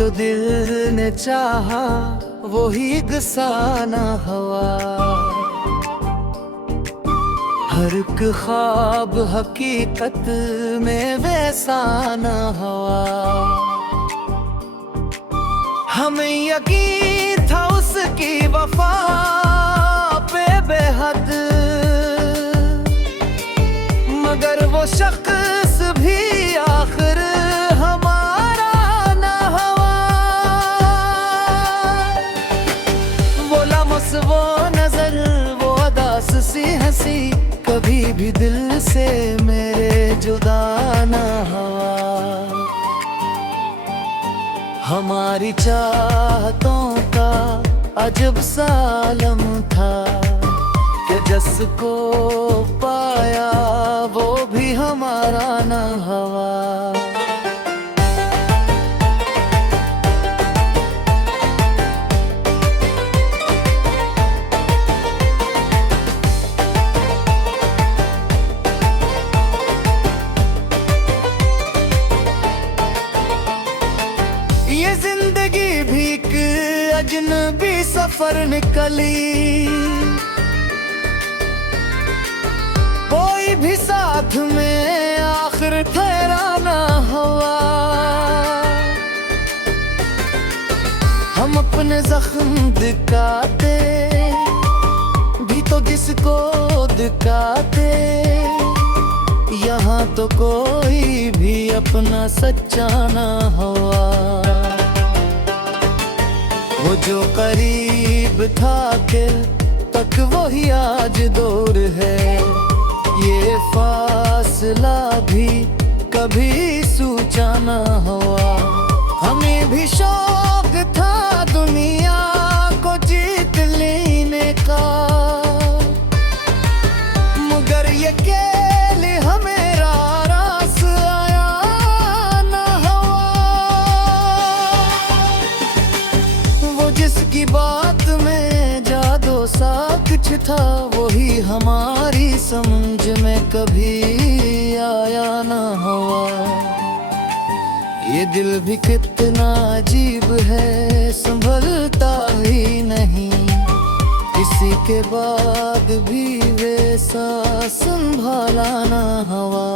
जो दिल ने चाहा वही गसाना हवा, हर एक ख्वाब हकीकत में वैसा न हवा। हमें यकीन था उसकी वफा पे बेहद, मगर वो शख्स भी आखिर हमारा न हुआ। वो लम्स, वो नजर, वो अदास सी हंसी कभी भी दिल से मेरे जुदा न हुआ। हमारी चाहतों का अजब सा आलम था कि जिसको पाया वो भी हमारा न हुआ। ये जिंदगी भी एक अजनबी सफर निकली, कोई भी साथ में आखिर ठहरा ना हुआ। हम अपने जख्म दिखाते भी तो किसको दिखाते, यहाँ तो कोई भी अपना सच्चा ना हुआ। वो जो करीब था के तक वही आज दूर है, ये फासला भी कभी सोचा न हुआ। हमें भी शौक था दुनिया को जीत लेने का, मगर ये खेल हमेरा रास आया न हुआ। वो जिसकी बात में जादू सा कुछ था, वही हमारी समझ में कभी आया न हुआ। ये दिल भी कितना अजीब है, संभलता ही नहीं, किसी के बाद भी वैसा संभाला न हुआ।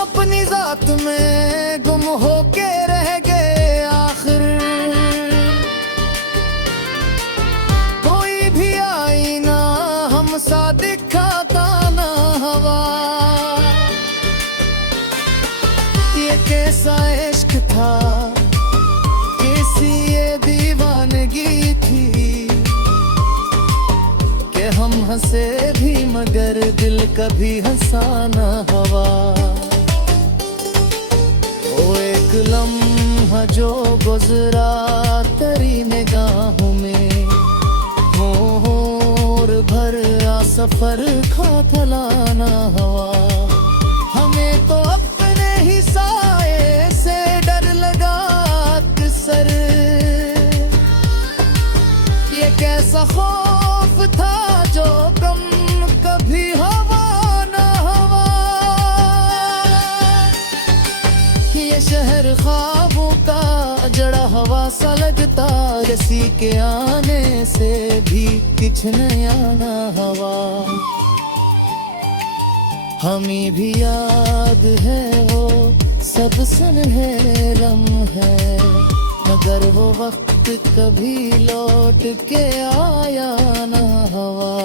अपनी जात में गुम होके रह गए आखिर, कोई भी आईना हम सा दिखाता न हवा। ये कैसा इश्क था, कैसी ये दीवानगी थी कि हम हंसे भी मगर दिल कभी हंसा न हवा। एक लम्हा जो गुजरा तेरी निगाहों में, और भरा सफर खाथला न हुआ। हमें तो अपने ही साए से डर लगा अक्सर, ये कैसा खौफ था जो कम कभी हवा न हुआ। ये शहर ख्वाबों का जड़ा हवा सा लगता, किसी के आने से भी कुछ नया न हवा। हमें भी याद है वो सब सुनहरे लम्हे, मगर वो वक्त कभी लौट के आया न हुआ।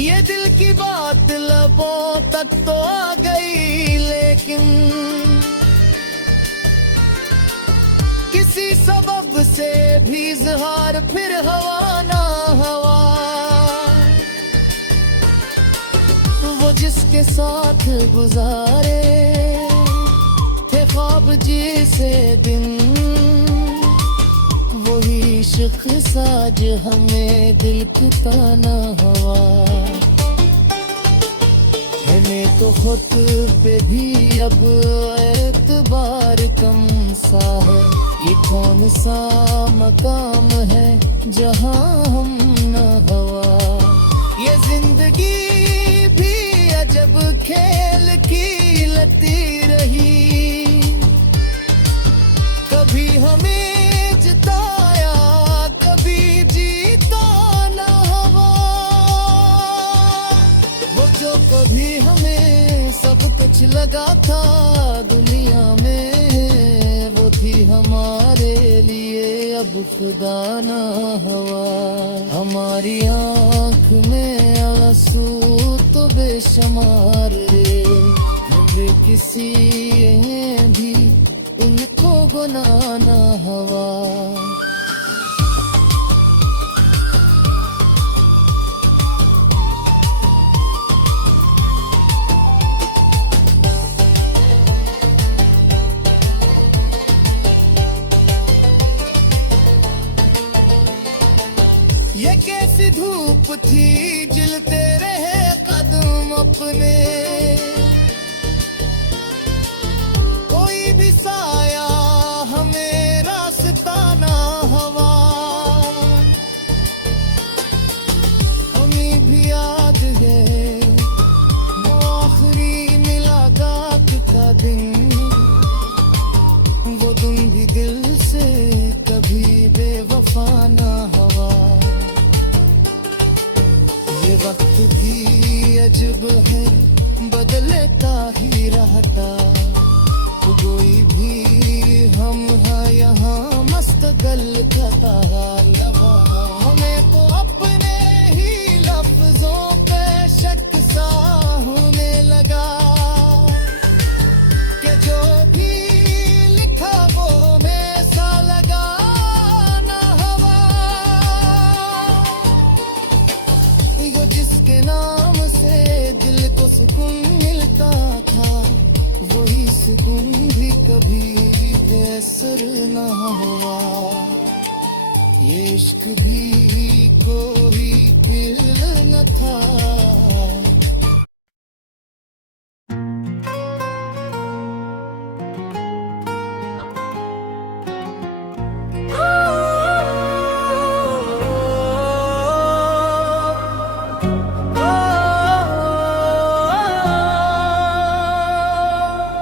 ये दिल की बात लबों तक तो आ गई, लेकिन किसी सबब से भी इज़हार फिर हवा ना हवा। वो जो जिसके साथ गुजारे थे ख्वाब जिसे दिन, वही शख्स आज हमें दिल की ताना हवा। हमें तो खुद पे भी अब एतबार कम सा है, ये कौन सा मकाम है जहाँ हम न हवा। ये जिंदगी भी अजब खेल की लती रही, कभी हमें जिताया कभी जीता न हवा। वो जो कभी हमें सब कुछ लगा था दुनिया में, वो थी हमारे लिए अब खुदा न हवा। हमारी आँख में आंसू तो बेशुमार रे, मगर किसी भी इनको गुनाह न हवा। ये कैसी धूप थी जलते रहे कदम अपने, कोई भी साया हमें रास्ता ना हवा। हमें भी याद है वो आखिरी मुलाकात का दिन, वो तुम भी दिल से कभी बेवफा ना हवा। ये वक्त भी अजब है बदलता ही रहता, कोई भी हम है यहाँ मस्तगल का लवा। हमें तो अपने ही लफ्जों पे शक सा होने लगा, कि जो भी लिखा वो में सा लगा ना हवा। वो जिसके नाम से दिल को सुकून मिलता था, वही सुकून भी कभी बेअसर ना हुआ। ये इश्क भी कोई दिल न था।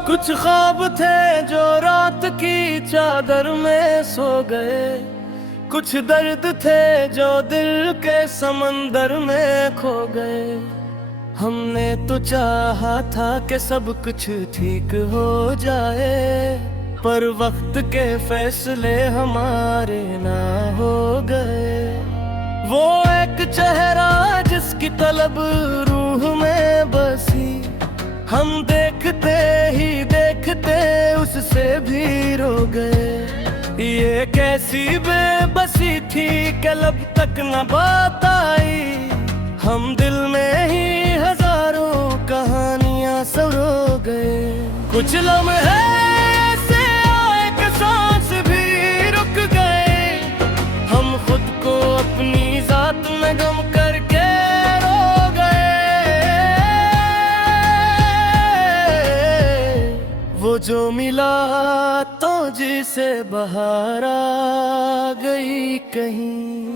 कुछ ख्वाब थे जो रात की चादर में सो गए, कुछ दर्द थे जो दिल के समंदर में खो गए। हमने तो चाहा था कि सब कुछ ठीक हो जाए, पर वक्त के फैसले हमारे ना हो गए। वो एक चेहरा जिसकी तलब रूह में बसी, हम देखते ही देखते उससे भी रो गए। ये कैसी बेबसी थी कि लब तक न बात आई, हम दिल में ही हजारों कहानियां सरो गए। कुछ लम्हे ऐसे आए कि सांस भी रुक गए, हम खुद को अपनी जात में गम करके रो गए। वो जो मिला तो जिसे बहार आ गई कहीं,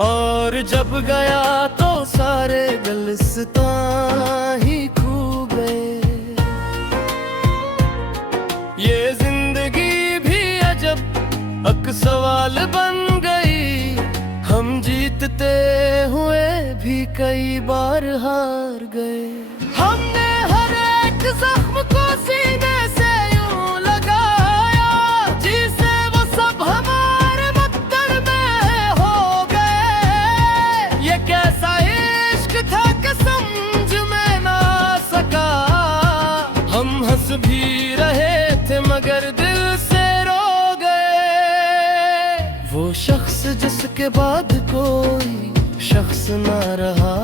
और जब गया तो सारे गुलिस्तां ही खो गए। ये जिंदगी भी अजब एक सवाल बन गई, हम जीतते हुए भी कई बार हार गए। हमने हर एक जख्म को सीने से यूं लगाया, जिसे वो सब हमारे मक्तर में हो गए। ये कैसा इश्क था कि समझ में ना सका, हम हंस भी रहे थे मगर दिल से रो गए। वो शख्स जिसके बाद कोई शख्स ना रहा,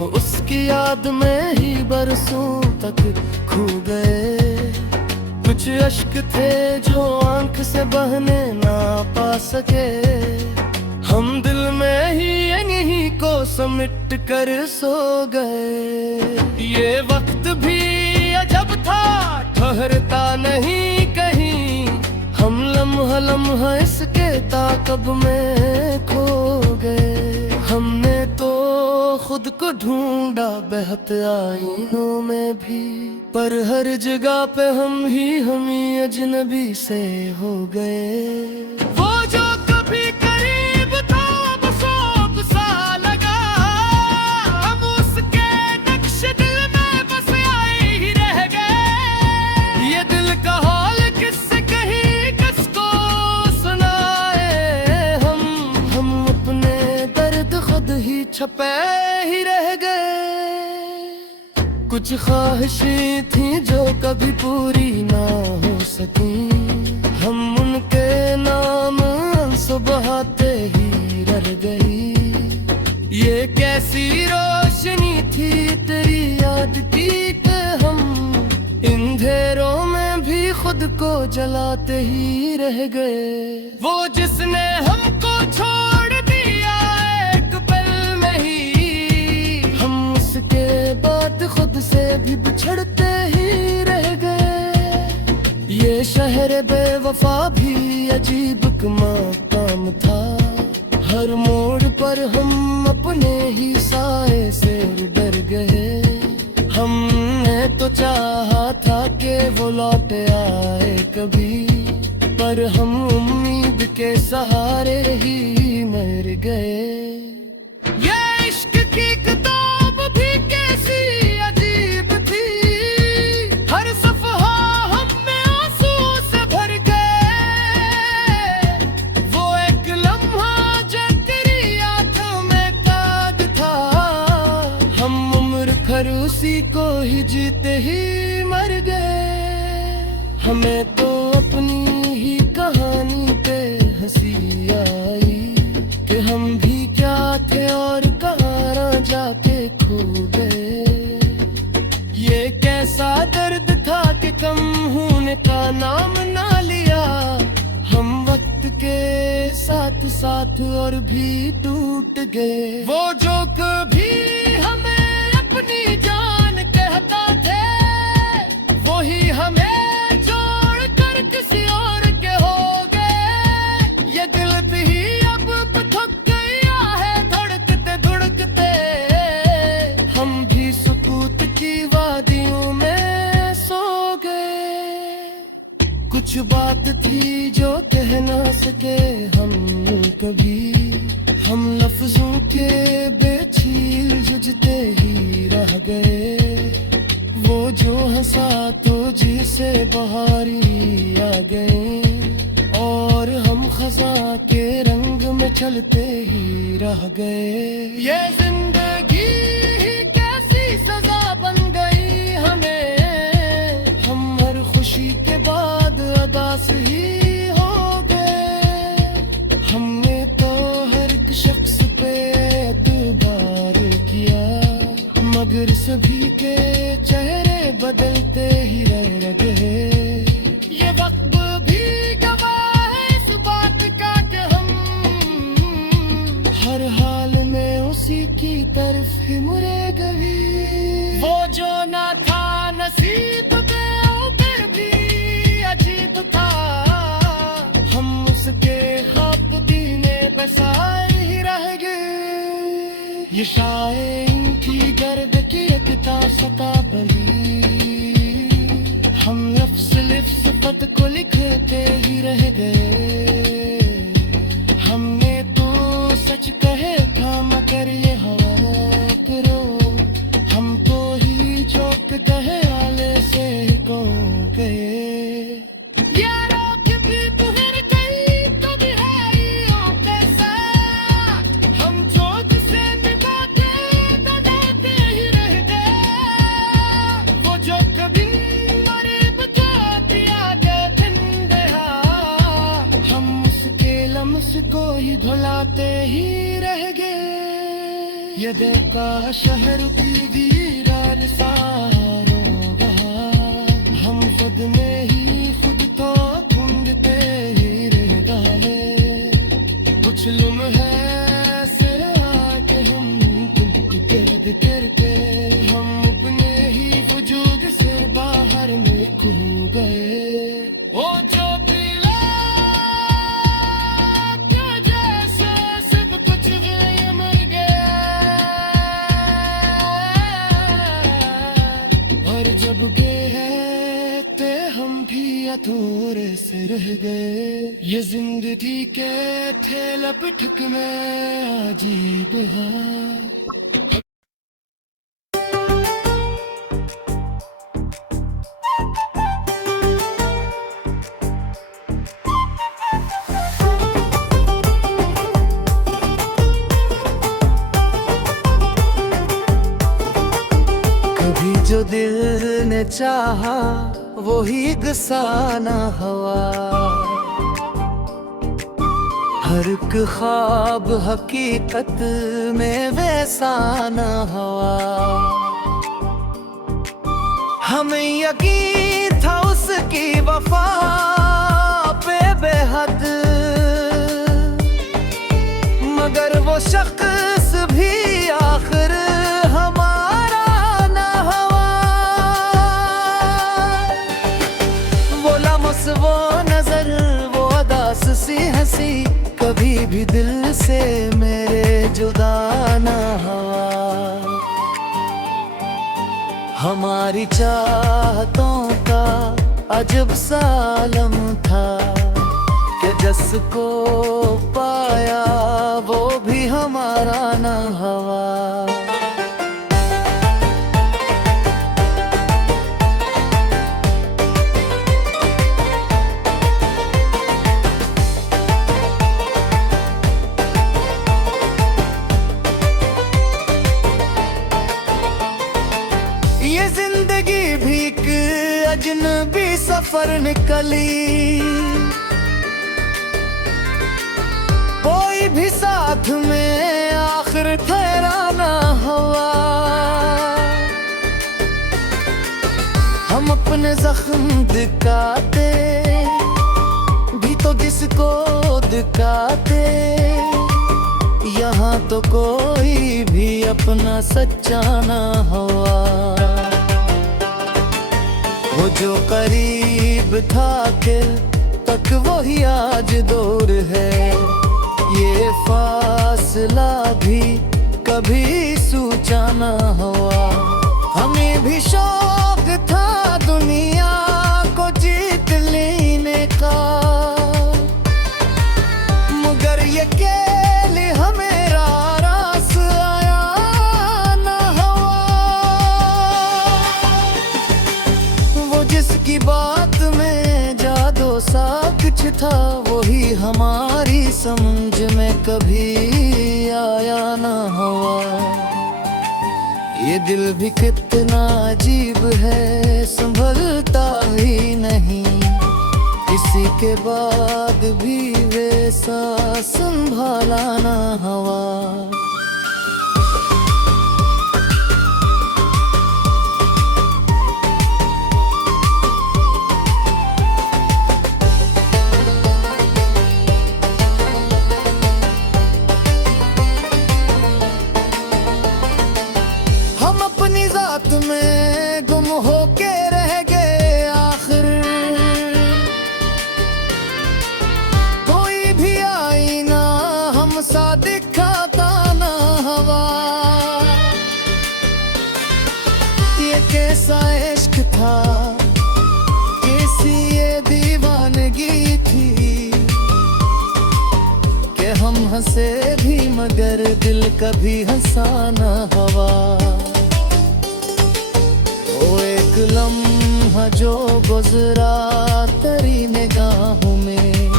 हम उसकी याद में ही बरसों तक खो गए। कुछ अश्क थे जो आंख से बहने ना पा सके, हम दिल में ही इन्हीं को समेट कर सो गए। ये वक्त भी अजब था, ठहरता नहीं कहीं, हम लम्हा लम्हा इसके ताक़ब में खो गए। हमने तो खुद को ढूंढा बहत आईनों में भी, पर हर जगह पे हम ही अजनबी से हो गए। वो जो कभी करीब था अब सौंप सा लगा, हम उसके नक्श दिल में बस आए ही रह गए। ये दिल का हाल किससे कहीं किसको सुनाए, हम अपने दर्द खुद ही छपे ही रह गए। कुछ ख्वाहिशें थी जो कभी पूरी ना हो सकी, हम उनके नाम आंसू बहाते ही रह गई। ये कैसी रोशनी थी तेरी याद की कि हम अंधेरों में भी खुद को जलाते ही रह गए। वो जिसने हमको छोड़ दिया एक पल में ही, हम उसके बाद खुद से भी बिछड़ते ही रह गए। ये शहर बेवफा भी अजीब मकाम था, हर मोड़ पर हम अपने ही साए से डर गए। हमने तो चाहा था कि वो लौट आए कभी, पर हम उम्मीद के सहारे ही मर गए। ये इश्क की किताब भी कैसी अजीब थी, हर सफ़हा हमें आंसू से भर गए। वो एक लम्हा जो तेरी आंखों में कैद था, हम उम्र भर उसी को ही जीते ही मर गए। हमें तो अपनी ही कहानी पे हंसी आई कि हम भी क्या थे और कहाँ जाके खो गए। ये कैसा दर्द था कि कम होने का नाम ना लिया, हम वक्त के साथ साथ और भी टूट गए। वो जो कभी हमें अपनी जान कहता थे, वही हमें छोड़ कर किसी और के हो गए। ये दिल भी अब थक गया है धड़कते धड़कते, हम भी सुकूत की वादियों में सो गए। कुछ बात थी जो कह ना सके हम कभी, हम लफ्जों के बेछील जुझते ही रह गए। वो जो हंसा तो जी से बहारी आ गए, और हम खजा के रंग में चलते ही रह गए। ये जिंदगी ही कैसी सजा बन गई हमें, हम हर खुशी के बाद अदास ही हो गए। हमने तो हर एक शख्स पे एतबार किया, मगर सभी के चेहरे बदलते ही रह गए। ये वक्त भी गवाह है इस बात का कि हम हर हाल में उसी की तरफ ही मुड़े गए। वो जो ना था नसीब में वो फिर भी अजीब था, हम उसके ख्वाब दीने पे साए ही रह गए। ये शायद की गर्द की एकता सता बनी, हम लफ्ज़ लिफ्ज़ खत को लिखते ही रह गए। हमने तो सच कहे था मगर ये हवा करो, हम तो ही जोक कहे आले से को गए। यारों के भी तुहर गई तो भी है यूं कैसा, हम जोक से निभाते बजाते ही रह गए। वो जो कभी मरे बचा दिया गया ठंडा, हम उसके लम्स को ही धुलाते ही रह गए। ये देखा शहर की वीरान सारों बहार, हम खुद में ही खुद तो ढूंढते ही रह गए। कुछ लम्हे ऐसे आके हम तुम गिरद करके हम अपने ही वजूद से बाहर में खो गए। ओ जो जब गए ते हम भी अधूरे से रह गए। ये जिंदगी के ठेला पिठक में अजीब है। कभी जो दिल ने चाहा वो ही गसाना हवा, हर एक ख्वाब हकीकत में वैसा न हवा। हमें यकीन था उसकी वफा पे बेहद, मगर वो शख्स भी आखिर वो नजर वो अदास सी हंसी कभी भी दिल से मेरे जुदा ना हुआ। हमारी चाहतों का अजब सा आलम था कि जिसको पाया वो भी हमारा ना हुआ। ये जिंदगी भी एक अजनबी सफर निकली, कोई भी साथ में आखिर ठहरा ना हुआ। हम अपने जख्म दिखाते भी तो किसको दिखाते, यहाँ तो कोई भी अपना सच्चा ना हुआ। वो जो करीब था के तक वही आज दूर है, ये फासला भी कभी सोचा ना हुआ। हमें भी शौक था दुनिया को जीत लेने का, मगर ये खेल हमें रास आया ना हुआ। वो जिसकी बात में जादू सा कुछ था वही हमारी समझ में कभी आया ना हुआ। ये दिल भी कितना अजीब है संभलता ही नहीं, इसी के बाद भी वैसा संभाला ना हुआ। हम अपनी जात में गुम होके रह गए आखिर, कोई भी आईना हम सा दिखाता ना हवा। ये कैसा इश्क था, कैसी ये दीवानगी थी कि हम हंसे भी मगर दिल कभी हंसा ना हवा। एक लम्हा जो गुजरा तेरी निगाहों में,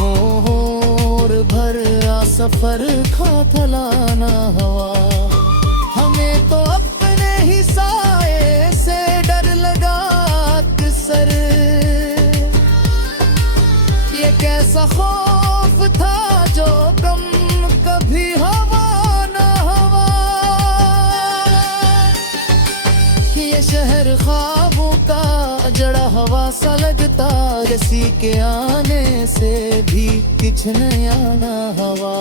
और भरा सफर का थलाना हवा। हमें तो अपने ही साए से डर लगा अक्सर, ये कैसा खौफ था जो कम कभी हवा ना हवा। पता रसी के आने से भी किछ नया ना हवा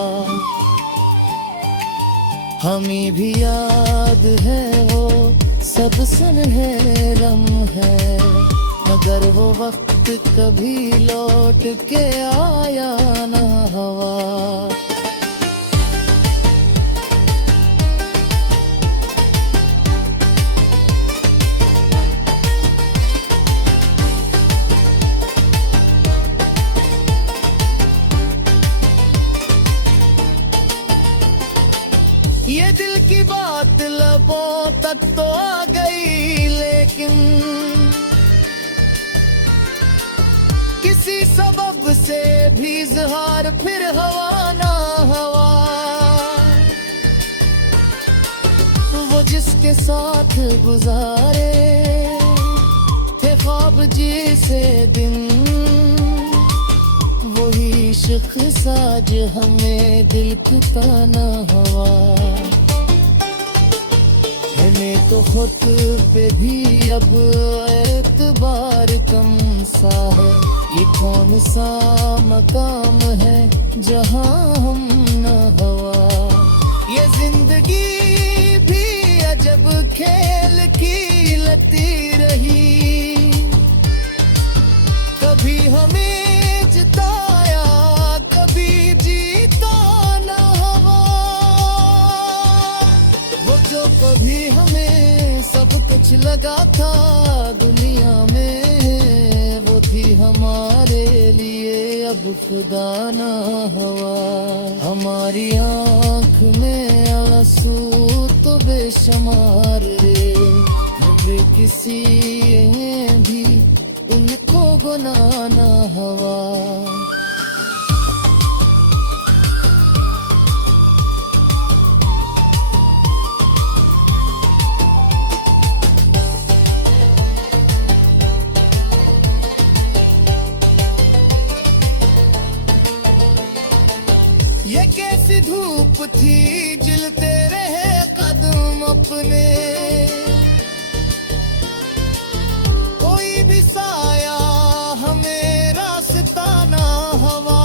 हमें भी याद है वो सब सुनहरम है मगर वो वक्त कभी लौट के आया ना हवा ये दिल की बात लबों तक तो आ गई लेकिन किसी सबब से भी इज़हार फिर हवा ना हवा वो जिसके साथ गुजारे थे ख्वाब जिसे दिन वही शख्स आज हमें दिल का ना हवा हमें तो खुद पे भी अब एतबार कम सा है ये कौन सा मकाम है जहाँ हम न हवा ये जिंदगी भी अजब खेल की लती रही कभी हमें जिताया कभी जीता ना हवा वो जो कभी हमें सब कुछ लगा था दुनिया में वो थी हमारे लिए अब खुदा ना हवा हमारी आँख में आंसू तो बेशुमार रे किसी भी उनको गुनाह ना हवा ये कैसी धूप थी जलते रहे कदम अपने कोई भी साया हमें रास्ता ना हवा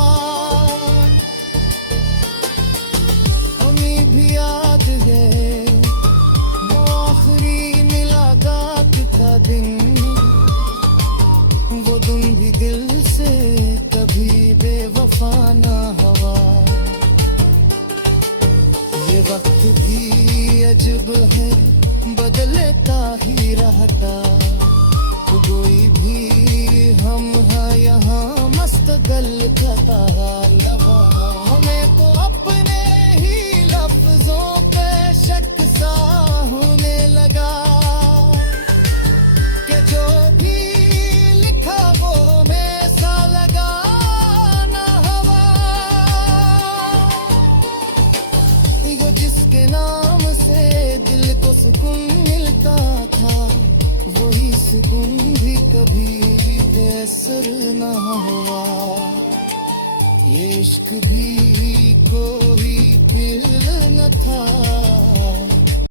हमें भी याद है वो आखिरी मुलाकात का दिन वो दिन भी दिल से कभी बेवफा ना हवा ये वक्त भी अजब है बदलता ही रहता कोई भी हम है यहाँ मस्तगल का लवा हमें तो अपने ही लफ्जों पे शक सा होने लगा कि जो भी लिखा वो में सा लगा ना हवा वो जिसके नाम से दिल को सुकून मिलता था वही सुकून भी कभी बेसर ना हुआ ये इश्क भी कोई फिर न था